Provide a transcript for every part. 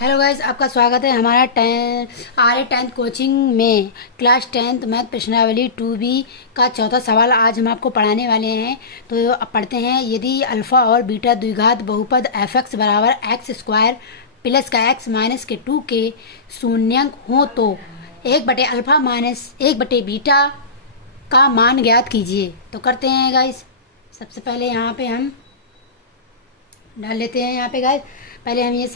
Hello guys, आपका स्वागत है हमारा RA 10th कोचिंग में। क्लास 10th मैथ प्रश्नावली 2B का चौथा सवाल आज हम आपको पढ़ाने वाले हैं। तो अब पढ़ते हैं। यदि अल्फ़ा और बीटा द्विघात बहुपद f(x) बराबर एक्स स्क्वायर प्लस का x माइनस के 2 के शून्यंक हो तो 1/अल्फ़ा माइनस 1/बीटा का मान ज्ञात कीजिए। तो करते हैं गाइस। सबसे पहले यहाँ पे हम डाल लेते हैं। यहाँ पे गाइस पहले हम ये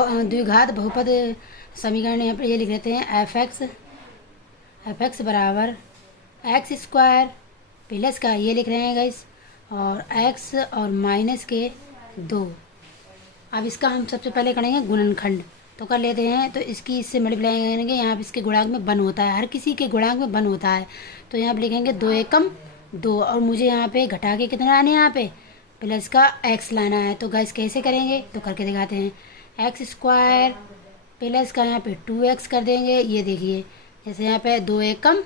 द्विघात बहुपद समीकरण यहाँ पर ये लिख लेते हैं। एफ एक्स बराबर एक्स स्क्वायर प्लस का ये लिख रहे हैं गाइस और एक्स और माइनस के 2। अब इसका हम सबसे पहले करेंगे गुणनखंड। तो कर लेते हैं। तो इसकी इससे मल्टीप्लाई करेंगे। यहाँ पे इसके गुणांक में 1 होता है, हर किसी के गुणांक में 1 होता है। तो यहाँ पे लिखेंगे 2 एकम 2 और मुझे यहाँ पे घटा के कितना आने यहाँ पे प्लस का x लाना है। तो गाइस कैसे करेंगे तो करके दिखाते हैं। एक्स स्क्वायर प्लस का यहाँ पे 2x कर देंगे। ये देखिए जैसे यहाँ पे 2 एकम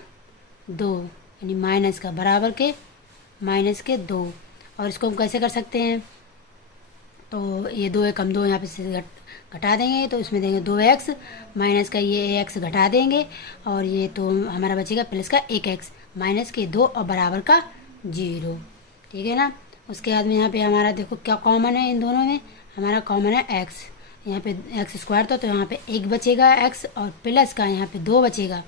2 यानी माइनस का बराबर के माइनस के 2। और इसको हम कैसे कर सकते हैं तो ये 2 एकम 2 यहाँ पे से घटा देंगे तो इसमें देंगे 2x माइनस का ये x घटा देंगे और ये तो हमारा बचेगा प्लस का 1x माइनस के 2 और बराबर का 0। ठीक है ना। उसके बाद में यहाँ पे हमारा देखो क्या कॉमन है इन दोनों में। हमारा कॉमन है x। यहाँ पे एक्स स्क्वायर तो यहाँ पे 1 बचेगा x और प्लस का यहाँ पे 2 बचेगा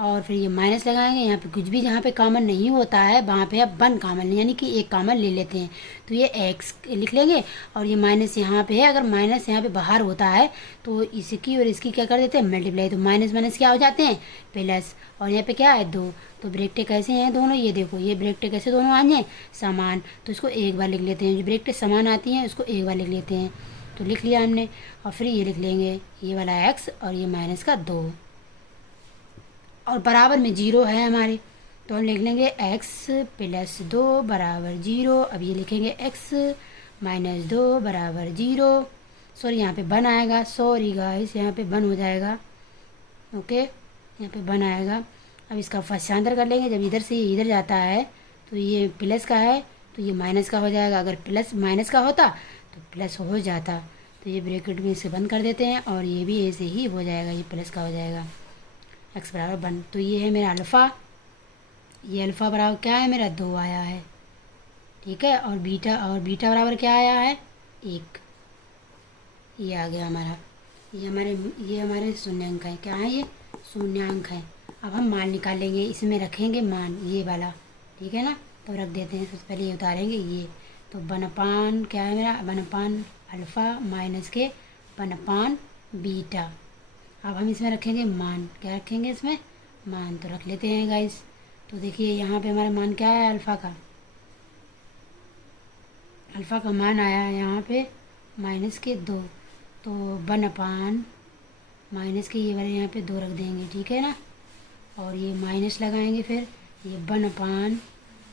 और फिर ये माइनस लगाएंगे। यहाँ पे कुछ भी जहाँ पे कॉमन नहीं होता है वहाँ पे अब 1 कॉमन यानी कि 1 कॉमन ले लेते हैं। तो ये x लिख लेंगे और ये माइनस यहाँ पे है। अगर माइनस यहाँ पे बाहर होता है तो इसकी और इसकी क्या कर देते हैं मल्टीप्लाई। तो माइनस माइनस क्या हो जाते हैं प्लस और यहाँ पे क्या है 2। तो ब्रैकेट कैसे हैं दोनों, ये देखो ये ब्रैकेट कैसे दोनों आ जाए समान। तो इसको एक बार लिख लेते हैं। जो ब्रैकेट समान आती हैं उसको एक बार लिख लेते हैं। तो लिख लिया हमने और फिर ये लिख लेंगे ये वाला x और ये माइनस का 2 और बराबर में 0 है हमारे। तो हम लिख लेंगे x प्लस 2 बराबर 0। अब ये लिखेंगे x माइनस 2 बराबर 0। सॉरी यहाँ पे 1 आएगा। सॉरी गाइस यहाँ पे 1 हो जाएगा। ओके यहाँ पे 1 आएगा। अब इसका फर्स्टांतर कर लेंगे। जब इधर से ये इधर जाता है तो ये प्लस का है तो ये माइनस का हो जाएगा। अगर प्लस माइनस का होता तो प्लस हो जाता। तो ये ब्रैकेट में इसे बंद कर देते हैं और ये भी ऐसे ही हो जाएगा, ये प्लस का हो जाएगा x बराबर 1। तो ये है मेरा अल्फ़ा। ये अल्फ़ा बराबर क्या है मेरा 2 आया है। ठीक है। और बीटा बराबर क्या आया है 1। ये आ गया हमारा। ये हमारे शून्यांक है। क्या है ये शून्यांक है। अब हम मान निकालेंगे, इसमें रखेंगे मान ये वाला। ठीक है ना। तो रख देते हैं। सबसे पहले ये उतारेंगे ये। तो 1/, क्या है मेरा 1/, अल्फ़ा माइनस के 1/, बीटा। अब हम इसमें रखेंगे मान। क्या रखेंगे इसमें मान। तो रख लेते हैं गाइस। तो देखिए यहाँ पे हमारा मान क्या है अल्फ़ा का मान आया है यहाँ पे माइनस के 2। तो 1/, माइनस के ये वाले यहाँ पे 2 रख देंगे। ठीक है ना। और ये माइनस लगाएंगे फिर ये 1/,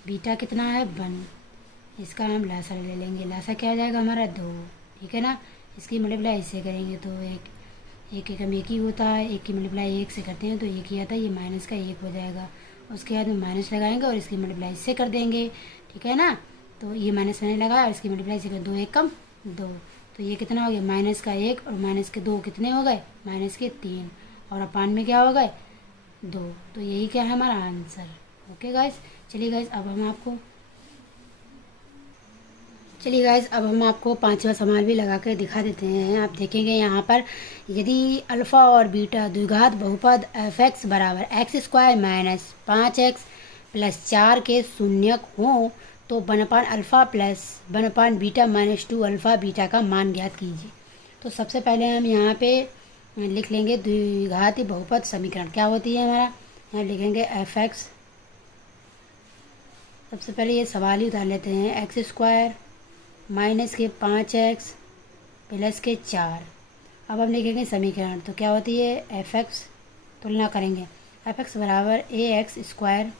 बीटा कितना है 1। इसका हम लासा ले लेंगे। लासा क्या हो जाएगा हमारा 2। ठीक है ना। इसकी मल्टीप्लाई इससे करेंगे तो एक एकम 1 ही होता है। 1 की मल्टीप्लाई 1 से करते हैं तो 1 ही आता है। ये माइनस का 1 हो जाएगा। उसके बाद में माइनस लगाएंगे और इसकी मल्टीप्लाई इससे कर देंगे। ठीक है ना। तो ये माइनस मैंने लगाया और इसकी मल्टीप्लाई से कर 2 एकम 2। तो ये कितना हो गया माइनस का 1 और माइनस के 2 कितने हो गए माइनस के 3 और अपान में क्या हो गए 2। तो यही क्या है हमारा आंसर। Okay guys. चलिए गाइस अब हम आपको 5वां सवाल भी लगा कर दिखा देते हैं। आप देखेंगे यहाँ पर यदि अल्फ़ा और बीटा द्विघात बहुपद f(x) बराबर x square minus 5x plus 4 के शून्यक हों तो 1/अल्फ़ा प्लस 1/बीटा माइनस 2 अल्फ़ा बीटा का मान ज्ञात कीजिए। तो सबसे पहले हम यहाँ पे लिख लेंगे द्विघाती बहुपद समीकरण। क्या होती है हमारा यहाँ लिखेंगे f(x). सबसे पहले ये सवाल ही उतार लेते हैं। एक्स स्क्वायर माइनस के 5x प्लस के 4। अब हम लिखेंगे समीकरण। तो क्या होती है f(x) तुलना करेंगे। f(x) बराबर ax स्क्वायर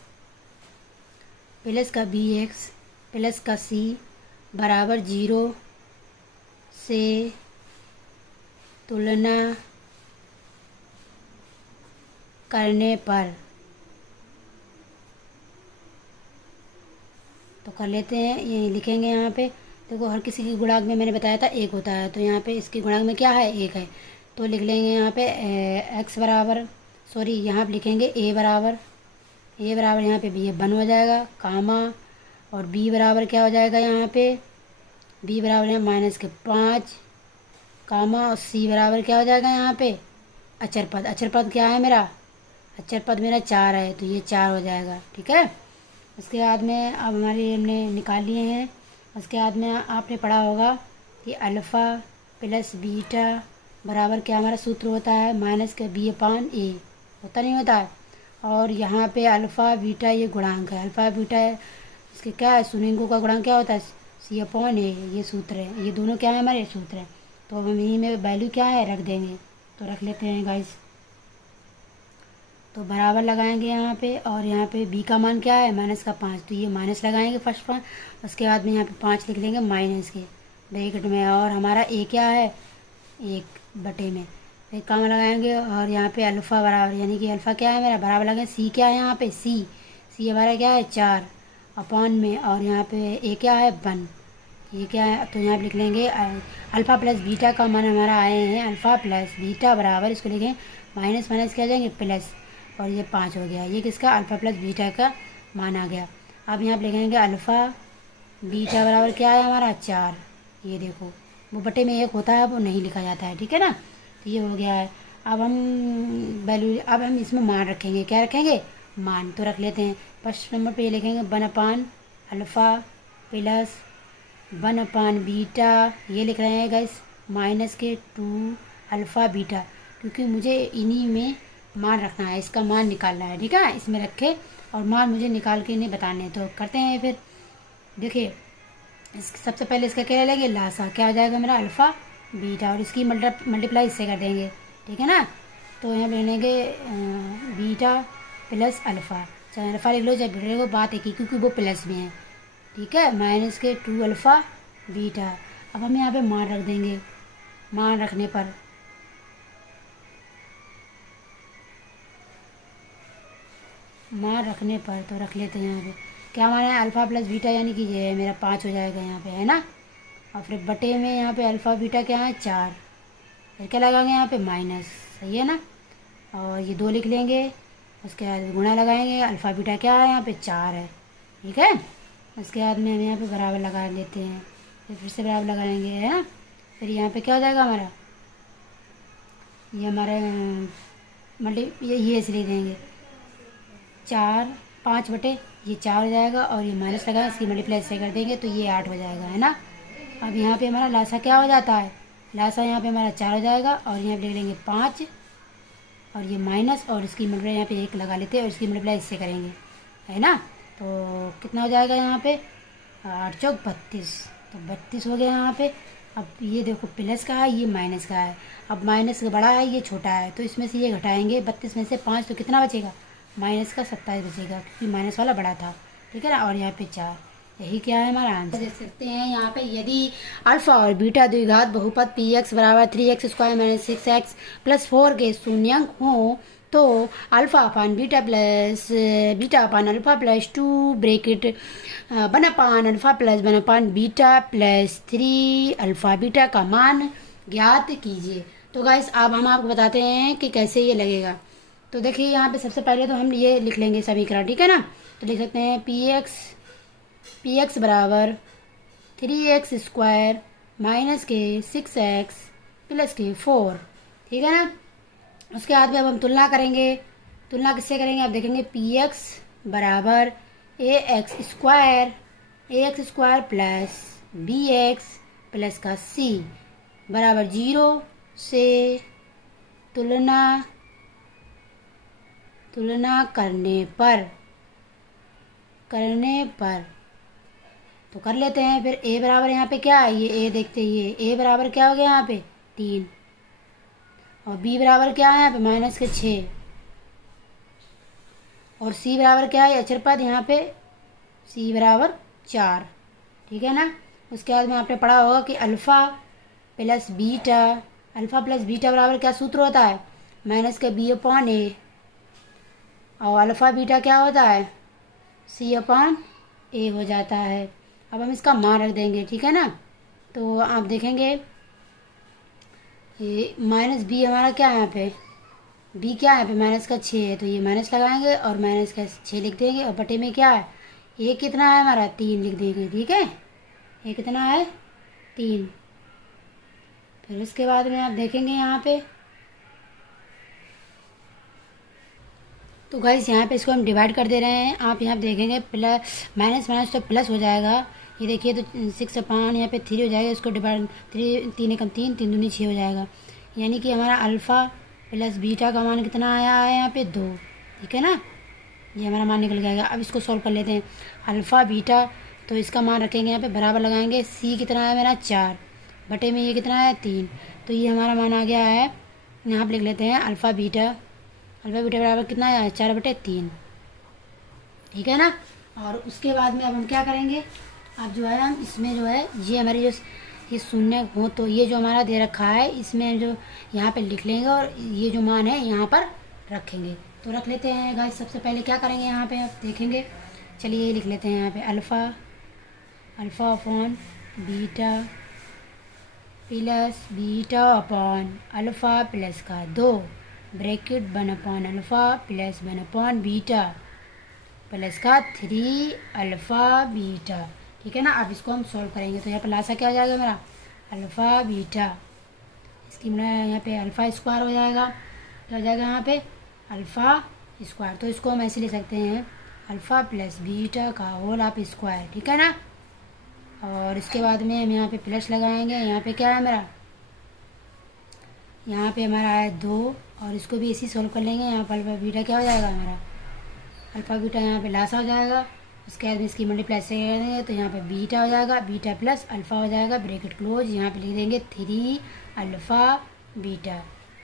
प्लस का bx प्लस का c बराबर 0 से तुलना करने पर। तो कर लेते हैं। ये लिखेंगे यहाँ पे देखो हर किसी की गुणांक में मैंने बताया था एक होता है, तो यहाँ पे इसकी गुणांक में क्या है, एक है। तो लिख लेंगे यहाँ पे एक्स बराबर, सॉरी यहाँ पे लिखेंगे ए बराबर यहाँ पे बी ये 1 हो जाएगा, कामा, और बी बराबर क्या हो जाएगा यहाँ पे, बी बराबर यहाँ -5, कामा, और सी बराबर क्या हो जाएगा यहाँ पे अचर पद। अचर पद क्या है मेरा, अचर पद मेरा 4 है, तो ये 4 हो जाएगा। ठीक है, उसके बाद में अब हमारे हमने निकाल लिए हैं। उसके बाद में आपने पढ़ा होगा कि अल्फ़ा प्लस बीटा बराबर क्या हमारा सूत्र होता है, -b/a, होता नहीं होता है। और यहाँ पे अल्फ़ा बीटा ये गुणांक है, अल्फ़ा बीटा इसके क्या है, शून्यंकों का गुणांक क्या होता है, c/a, ये सूत्र है। ये दोनों क्या है हमारे सूत्र हैं, तो हम यहीं में वैल्यू क्या है रख देंगे। तो रख लेते हैं गाइस, तो बराबर लगाएंगे यहाँ पे, और यहाँ पे b का मान क्या है -5, तो ये माइनस लगाएंगे फर्स्ट पाँच। उसके बाद में यहाँ पे 5 लिख लेंगे माइनस के ब्रैकेट में, और हमारा a क्या है 1/में, एक काम लगाएंगे। और यहाँ पे अल्फ़ा बराबर, यानी कि अल्फ़ा क्या है मेरा बराबर लगाएंगे, c क्या है यहाँ पे, c हमारा क्या है 4 अपॉन में, और यहाँ पे a क्या है 1, ये क्या है, तो यहाँ पे लिख लेंगे अल्फ़ा प्लस बीटा का मान हमारा आए हैं, अल्फ़ा प्लस बीटा बराबर, इसको लिखें माइनस माइनस क्या जाएंगे प्लस, और ये 5 हो गया। ये किसका, अल्फ़ा प्लस बीटा का मान आ गया। अब यहाँ पे लिखेंगे अल्फ़ा बीटा बराबर क्या है हमारा 4, ये देखो वो बटे में 1 होता है, वो नहीं लिखा जाता है। ठीक है ना, तो ये हो गया है। अब हम वैल्यू, अब हम इसमें मान रखेंगे, क्या रखेंगे मान, तो रख लेते हैं। फर्स्ट नंबर पे ये लिखेंगे 1/अल्फ़ा प्लस 1/बीटा, ये लिख रहे हैं गाइस -2 अल्फ़ा बीटा, क्योंकि मुझे इन्हीं में मान रखना है, इसका मान निकालना है। ठीक है, इसमें रखे और मान मुझे निकाल के इन्हें बताने हैं, तो करते हैं। फिर देखिए सबसे पहले इसका क्या लेंगे लासा, क्या हो जाएगा मेरा अल्फ़ा बीटा, और इसकी मल्टीप्लाई इससे कर देंगे। ठीक है ना, तो यहाँ ले लेंगे बीटा प्लस अल्फ़ा, चाहे अल्फ़ा लिख लो चाहे बीटा लिख लो, बात एक ही, क्योंकि वो प्लस में है। ठीक है, -2 अल्फ़ा बीटा। अब हम यहाँ पे मान रख देंगे, मान रखने पर तो रख लेते हैं यहाँ पे क्या मान है अल्फ़ा प्लस बीटा, यानी कि ये है मेरा 5 हो जाएगा यहाँ पे, है ना। और फिर बटे में यहाँ पे अल्फ़ा बीटा क्या है 4, फिर क्या लगाएंगे यहाँ पे माइनस, सही है ना, और ये 2 लिख लेंगे। उसके बाद गुणा लगाएंगे, अल्फ़ा बीटा क्या है यहाँ पे 4 है। ठीक है, उसके बाद में हम यहाँ पे बराबर लगा लेते हैं, फिर से बराबर लगाएंगे, है ना। फिर यहाँ पे क्या हो जाएगा हमारा, ये हमारा ये ऐसे लिख देंगे 5 बटे ये 4 हो जाएगा, और ये माइनस लगा इसकी मल्टीप्लाई से कर देंगे, तो ये 8 हो जाएगा, है ना। अब यहाँ पे हमारा लासा क्या हो जाता है, लासा यहाँ पे हमारा 4 हो जाएगा, और यहाँ पे लिख लेंगे 5, और ये माइनस, और इसकी मल्टीप्लाई यहाँ पे 1 लगा लेते हैं, और इसकी मल्टीप्लाई इससे करेंगे, है ना। तो कितना हो जाएगा यहाँ पे 8 चौक 32, तो 32 हो गया यहाँ पे। अब ये देखो प्लस का है, ये माइनस का है, अब माइनस बड़ा है ये छोटा है, तो इसमें से ये घटाएंगे 32 में से 5, तो कितना बचेगा माइनस का 27 बचेगा, क्योंकि माइनस वाला बड़ा था। ठीक है ना, और यहाँ पे 4, यही क्या है हमारा आंसर। देख सकते हैं यहाँ पे यदि अल्फा और बीटा द्विघात बहुपद px बराबर 3x² - 6x + 4 के शून्यंक हों, तो alpha upon beta plus beta upon alpha plus 2 bracket 1/अल्फा प्लस 1/बीटा प्लस 3 अल्फा बीटा का मान ज्ञात कीजिए। तो गाइस अब हम आपको बताते हैं कि कैसे ये लगेगा। तो देखिए यहाँ पे सबसे पहले तो हम ये लिख लेंगे समीकरण, ठीक है ना। तो लिख सकते हैं px बराबर 3x² माइनस के 6x प्लस के 4, ठीक है ना। उसके बाद में अब हम तुलना करेंगे, तुलना किससे करेंगे आप देखेंगे px बराबर ax² प्लस bx प्लस का c बराबर 0 से तुलना करने पर तो कर लेते हैं। फिर a बराबर यहाँ पे क्या है, ये a देखते ही a बराबर क्या हो गया यहाँ पे 3, और b बराबर क्या है यहाँ पे -6, और c बराबर क्या है अचर पद यहाँ पे c बराबर 4, ठीक है ना। उसके बाद में आपने पढ़ा होगा कि अल्फ़ा प्लस बीटा बराबर क्या सूत्र होता है -b/a, और अल्फ़ा बीटा क्या होता है c/a हो जाता है। अब हम इसका मान रख देंगे, ठीक है ना। तो आप देखेंगे ये माइनस बी हमारा क्या है यहाँ पे, बी क्या है यहाँ पे माइनस का 6 है, तो ये माइनस लगाएंगे और माइनस का 6 लिख देंगे, और बटे में क्या है ये कितना है हमारा 3 लिख देंगे। ठीक है, ये कितना है 3। फिर उसके बाद में आप देखेंगे यहाँ पे, तो गाइस यहाँ पे इसको हम डिवाइड कर दे रहे हैं। आप यहाँ पे देखेंगे प्लस माइनस माइनस तो प्लस हो जाएगा, ये देखिए तो 6 अपान यहाँ पे 3 हो जाएगा, इसको डिवाइड 3 3 एकम 3 3 दूनी 6 हो जाएगा, यानी कि हमारा अल्फ़ा प्लस बीटा का मान कितना आया है यहाँ पे 2। ठीक है ना, ये हमारा मान निकल जाएगा। अब इसको सॉल्व कर लेते हैं, अल्फ़ा बीटा तो इसका मान रखेंगे यहाँ पे बराबर लगाएंगे, सी कितना है मेरा 4 बटे में ये कितना है 3, तो ये हमारा मान आ गया है। यहाँ पर लिख लेते हैं अल्फ़ा बीटा बराबर कितना है 4/3। ठीक है ना, और उसके बाद में अब हम क्या करेंगे, अब जो है हम इसमें जो है ये हमारी जो ये शून्य हो तो ये जो हमारा दे रखा है इसमें जो यहाँ पे लिख लेंगे और ये जो मान है यहाँ पर रखेंगे। तो रख लेते हैं गाइस, सबसे पहले क्या करेंगे यहाँ पे आप देखेंगे, चलिए ये लिख लेते हैं यहाँ पे alpha upon beta plus beta upon alpha plus का 2 bracket 1 upon alpha plus 1 upon beta plus का 3 अल्फ़ा बीटा। ठीक है ना, अब इसको हम सॉल्व करेंगे, तो यहाँ पर लासा क्या हो जाएगा मेरा अल्फ़ा बीटा, इसकी यहाँ पे अल्फ़ा स्क्वायर हो जाएगा, क्या हो जाएगा यहाँ पे अल्फ़ा स्क्वायर, तो इसको हम ऐसे ले सकते हैं अल्फ़ा प्लस बीटा का होल ऑफ स्क्वायर। ठीक है ना, और इसके बाद में हम यहाँ पे प्लस लगाएंगे, यहाँ पे क्या है मेरा यहाँ पे हमारा है 2, और इसको भी इसी सॉल्व कर लेंगे। यहाँ पर अल्फ़ा बीटा क्या हो जाएगा हमारा अल्फ़ा बीटा यहाँ पे लासा हो जाएगा, उसके बाद में इसकी मल्टीप्लाई से करेंगे तो यहाँ पे बीटा हो जाएगा, बीटा प्लस अल्फ़ा हो जाएगा ब्रैकेट क्लोज, यहाँ पे लिख देंगे 3 अल्फ़ा बीटा।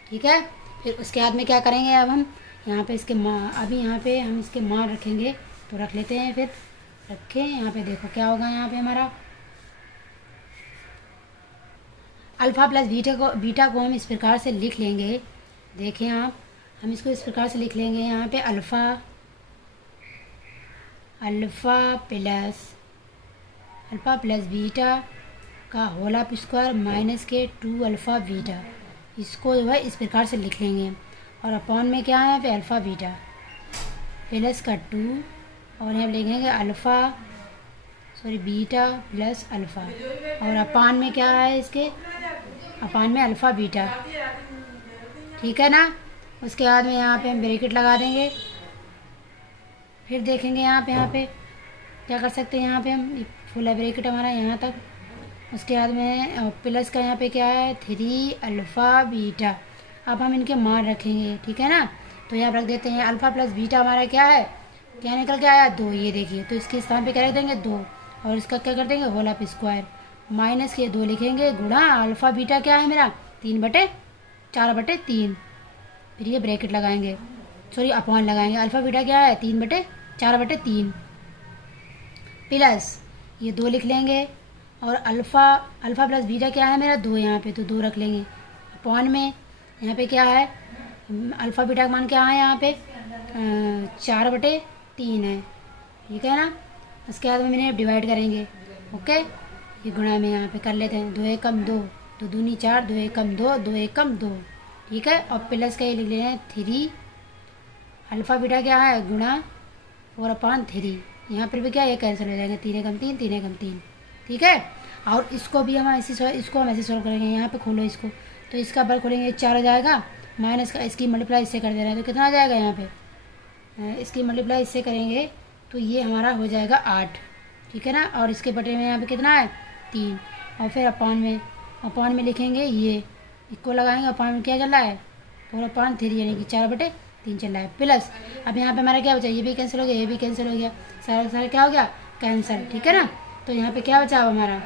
ठीक है, फिर उसके बाद में क्या करेंगे, अब हम यहाँ पे इसके अभी यहाँ पे हम इसके मान रखेंगे, तो रख लेते हैं, फिर रखें यहाँ पे देखो क्या होगा, यहाँ पे हमारा अल्फ़ा प्लस बीटा को हम इस प्रकार से लिख लेंगे, देखें आप हम इसको इस प्रकार से लिख लेंगे, यहाँ पे अल्फ़ा प्लस बीटा का होल ऑफ स्क्वायर माइनस के 2 अल्फ़ा बीटा, इसको जो है इस प्रकार से लिख लेंगे, और अपॉन में क्या है यहाँ पे अल्फ़ा बीटा प्लस का 2, और यहाँ लिखेंगे बीटा प्लस अल्फ़ा, और अपान में क्या है इसके अपान में अल्फ़ा बीटा। ठीक है ना, उसके बाद में यहाँ पे हम ब्रैकेट लगा देंगे, फिर देखेंगे यहाँ पे क्या कर सकते हैं, यहाँ पे हम फुल ब्रैकेट हमारा यहाँ तक, उसके बाद में प्लस का यहाँ पे क्या है 3 अल्फ़ा बीटा। अब हम इनके मान रखेंगे, ठीक है ना, तो यहाँ रख देते हैं अल्फ़ा प्लस बीटा हमारा क्या है, क्या निकल के आया 2, ये देखिए, तो इसके स्थान पे क्या रख देंगे 2, और इसका क्या कर देंगे होल ऑफ स्क्वायर माइनस के 2 लिखेंगे गुणा अल्फ़ा बीटा क्या है मेरा 3/4/3, फिर ये ब्रैकेट लगाएंगे, सॉरी अपॉन लगाएंगे, अल्फ़ा बीटा क्या है 3/4/3 प्लस ये 2 लिख लेंगे, और अल्फ़ा प्लस बीटा क्या है मेरा 2, यहाँ पे तो 2 रख लेंगे, अपॉन में यहाँ पे क्या है अल्फ़ा बीटा का मान क्या है यहाँ पे 4/3 है। ठीक है ना, उसके बाद में मैंने डिवाइड करेंगे, ओके, ये गुणा में यहाँ पे कर लेते हैं, 2 एकम 2 2 दूनी 4 2 एकम 2 2 एकम 2। ठीक है, और प्लस का ये लिख ले रहे हैं 3 अल्फ़ा बीटा क्या है गुणा 4/3, यहाँ पर भी क्या ये कैंसिल हो जाएगा, 3 एकम 3 3 एकम 3। ठीक है, और इसको भी हम ऐसे सॉल्व करेंगे, यहाँ पे खोलो इसको, तो इसका बर खोलेंगे 4 हो जाएगा, माइनस का इसकी मल्टीप्लाई इससे कर दे रहे हैं, तो कितना आ जाएगा यहाँ पे इसकी मल्टीप्लाई इससे करेंगे तो ये हमारा हो जाएगा 8। ठीक है ना, और इसके बटे में यहाँ पे कितना है 3, और फिर अपॉन में लिखेंगे ये इसको लगाएंगे, अपॉन में क्या चल रहा है 4/3 यानी कि 4/3 चल रहा है, प्लस अब यहाँ पे हमारा क्या बचा, ये भी कैंसिल हो गया, ये भी कैंसिल हो गया, सारा क्या हो गया कैंसिल। ठीक है ना, तो यहाँ पे क्या बचा अब हमारा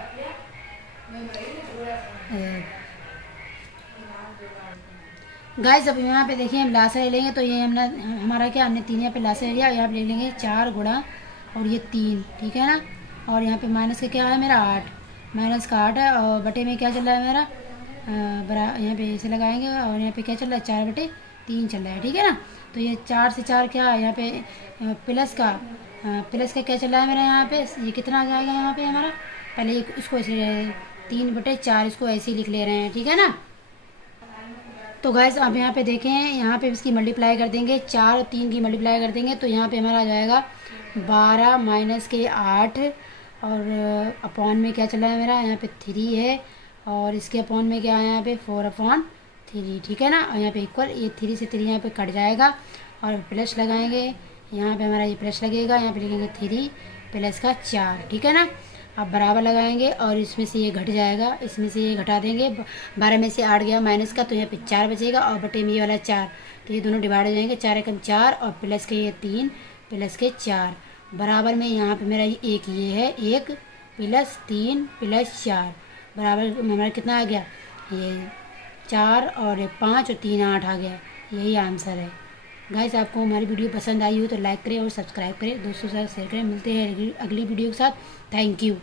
गाइस, अब यहाँ पे देखिए हम लासा ले लेंगे, तो ये हमारा क्या हमने 3 यहाँ पे लासा ले लिया, यहाँ पे ले लेंगे 4 गुणा और ये 3। ठीक है ना, और यहाँ पे माइनस का क्या है मेरा 8, माइनस का 8 है, और बटे में क्या चल रहा है मेरा यहाँ पे इसे लगाएंगे, और यहाँ पे क्या चल रहा है 4/3 चल रहा है। ठीक है ना, तो ये 4 से 4 क्या है यहाँ पे प्लस का क्या चल रहा है मेरा यहाँ पे, ये कितना आ जाएगा यहाँ पे हमारा, पहले इसको ऐसे 3/4 इसको ऐसे ही लिख ले रहे हैं, ठीक है ना। तो गाइस आप यहाँ पे देखें, यहाँ पे इसकी मल्टीप्लाई कर देंगे, 4 और 3 की मल्टीप्लाई कर देंगे तो यहाँ पे हमारा आ जाएगा 12 माइनस के 8 और अपॉन में क्या चला है मेरा, यहाँ पे 3 है और इसके अपॉन में क्या है यहाँ पे 4/3, ठीक है ना। और यहाँ पे इक्वल, ये 3 से 3 यहाँ पे कट जाएगा और प्लस लगाएंगे, यहाँ पे हमारा ये प्लस लगेगा, यहाँ पे लिखेंगे 3 प्लस का 4, ठीक है ना। अब बराबर लगाएंगे और इसमें से ये घट जाएगा, इसमें से ये घटा देंगे, 12 में से 8 गया माइनस का तो यहाँ पे 4 बचेगा और बटे में ये वाला 4, तो ये दोनों डिवाइड हो जाएंगे, 4 एकम 4 और प्लस के ये 3 प्लस के 4 बराबर में यहाँ पे मेरा ये है 1 प्लस 3 प्लस 4 बराबर में हमारा कितना आ गया, ये 4 और 5 और 3 8 आ गया। यही आंसर है। गाइस आपको हमारी वीडियो पसंद आई हो तो लाइक करें और सब्सक्राइब करें, दोस्तों के साथ शेयर करें। मिलते हैं अगली वीडियो के साथ। Thank you.